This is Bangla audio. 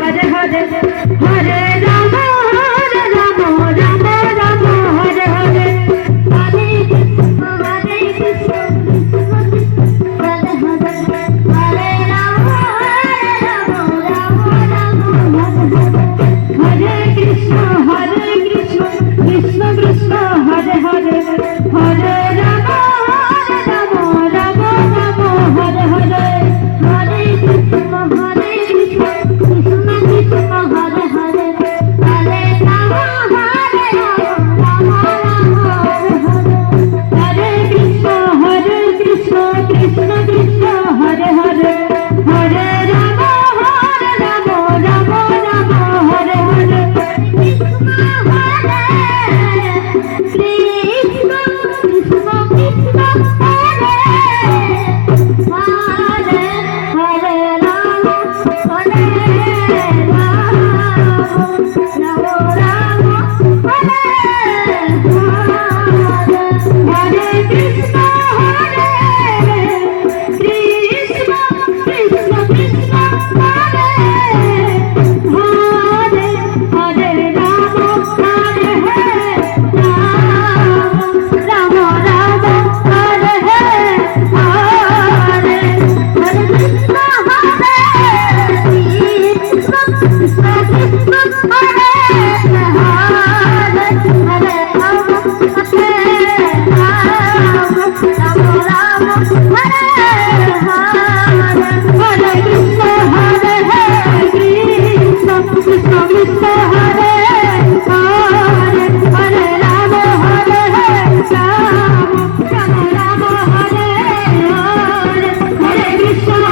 Hare Hare Hare Thank you. বিশ্বাস